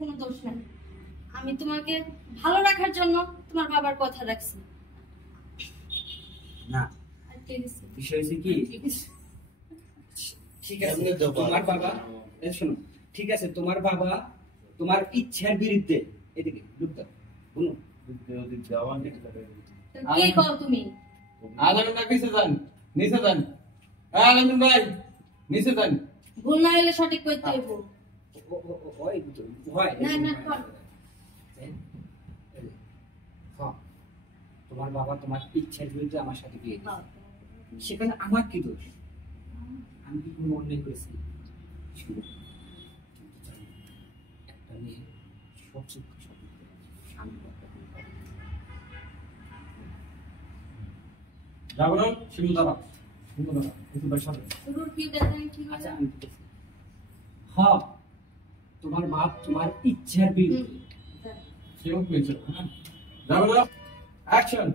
কোনো দোষ নাই। আমি তোমাকে ভালো রাখার জন্য তোমার বাবার কথা রাখছি। না বিষয় হচ্ছে কি, ঠিক আছে তোমার বাবা, শোনো, ঠিক আছে তোমার বাবা তোমার ইচ্ছার বিরুদ্ধে, এদিকে ঢুকতে শুনো, কি কও তুমি? আলামিন ভাই নিচে যান, নিচে যান। আলামিন ভাই নিচে যান। ভুল না হলে সঠিক কইতে হইব। হয় না না কর। তোমার বাবা তোমার ইচ্ছার বিরুদ্ধে আমার সাথে বিয়ে দিয়েছে, সেখানে আমার কি দোষ? আমি কি কোনো অন্যায় করেছি? একটা মেয়ে সবচেয়ে স্বামী যাবো না শিমুল দাঁড়া, শিমুল দাঁড়া একটু বসা। পুরোর কি দেখাই ঠিক আচ্ছা আছে? আমি হ্যাঁ, তোমার বাপ তোমার ইচ্ছার বিরুদ্ধে। শিমুল পেয়েছে, যাবো না, অ্যাকশন।